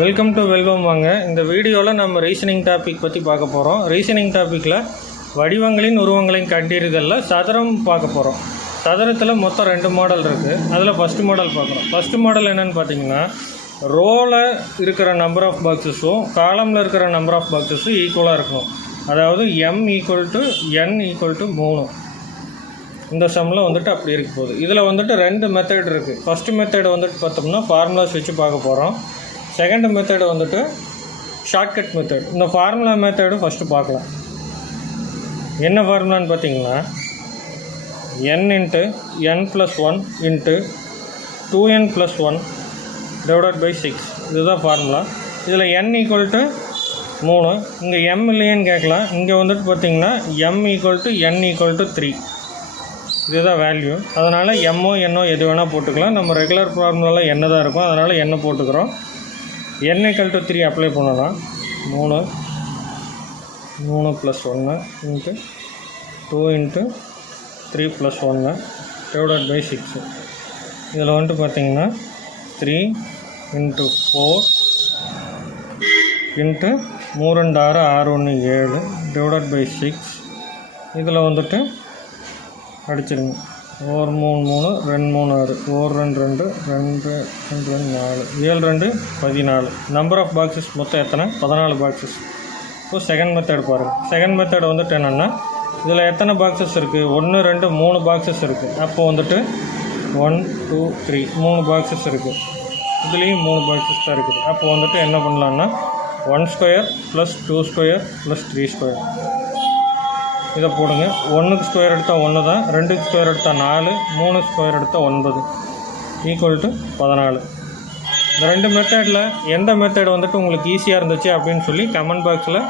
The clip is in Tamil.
வெல்கம் டு வெல்வம் வாங்க. இந்த வீடியோவில் நம்ம ரீசனிங் டாபிக் பற்றி பார்க்க போகிறோம். ரீசனிங் டாப்பிக்கில் வடிவங்களின் உருவங்களையும் கண்டறிதலில் சதுரம் பார்க்க போகிறோம். சதுரத்தில் மொத்தம் 2 மாடல் இருக்குது. அதில் ஃபஸ்ட்டு மாடல் பார்க்குறோம். ஃபஸ்ட்டு மாடல் என்னென்னு பார்த்தீங்கன்னா, ரோவில் இருக்கிற நம்பர் ஆஃப் பாக்ஸஸும் காலமில் இருக்கிற நம்பர் ஆஃப் பாக்ஸஸும் ஈக்குவலாக இருக்கணும். அதாவது m = n = 3. இந்த சம்மில் வந்துட்டு அப்படி இருக்க போகுது. இதில் வந்துட்டு 2 மெத்தட் இருக்குது. ஃபஸ்ட்டு மெத்தட் வந்துட்டு பார்த்தோம்னா ஃபார்முலாஸ் வச்சு பார்க்க போகிறோம். செகண்ட் மெத்தடு வந்துட்டு ஷார்ட்கட் மெத்தட். இந்த ஃபார்முலா மெத்தடு ஃபஸ்ட்டு பார்க்கலாம். என்ன ஃபார்முலான்னு பார்த்தீங்கன்னா, n × n + 1 × 2n + 1 / 6. இதுதான் ஃபார்முலா. இதில் n = 3. இங்கே m இல்லையேன்னு கேட்கலாம். இங்கே வந்துட்டு பார்த்திங்கன்னா m = n = 3. இதுதான் வேல்யூ. அதனால் எம்மோ என்னோ எது வேணால் போட்டுக்கலாம். நம்ம ரெகுலர் ஃபார்முலாவில் என்ன தான் இருக்கும், அதனால் என்ன போட்டுக்கிறோம். n = 3 அப்ளை பண்ணலாம். 3 + 1 × 2 × 3 + 1 / 6. இதில் வந்துட்டு பார்த்திங்கன்னா 3 × 4 × 3 × 6 6 1 7 / 6. இதில் வந்துட்டு அடிச்சிருங்க. 1 3 3 2 3 6 1 2 2 2 2 4 7 2 14. நம்பர் ஆஃப் பாக்ஸஸ் மொத்தம் எத்தனை? 14 பாக்ஸஸ். இப்போ செகண்ட் மெத்தட் பாருங்கள். செகண்ட் மெத்தட் வந்துட்டு என்னென்னா, இதில் எத்தனை பாக்ஸஸ் இருக்குது? 1 2 3 பாக்ஸஸ் இருக்குது. அப்போது வந்துட்டு 1 2 3 3 பாக்ஸஸ் இருக்குது. இதுலேயும் 3 பாக்ஸஸ் தான் இருக்குது. அப்போ வந்துட்டு என்ன பண்ணலான்னா, 1² + 2² + 3². இதை போடுங்க. 1க்கு ஸ்கொயர் எடுத்தால் 1 தான், 2க்கு ஸ்கொயர் எடுத்தால் 4, 3 ஸ்கொயர் எடுத்தால் 9 = 14. இந்த 2 மெத்தடில் எந்த மெத்தட் வந்துட்டு உங்களுக்கு ஈஸியாக இருந்துச்சு அப்படின்னு சொல்லி கமெண்ட் பாக்ஸில்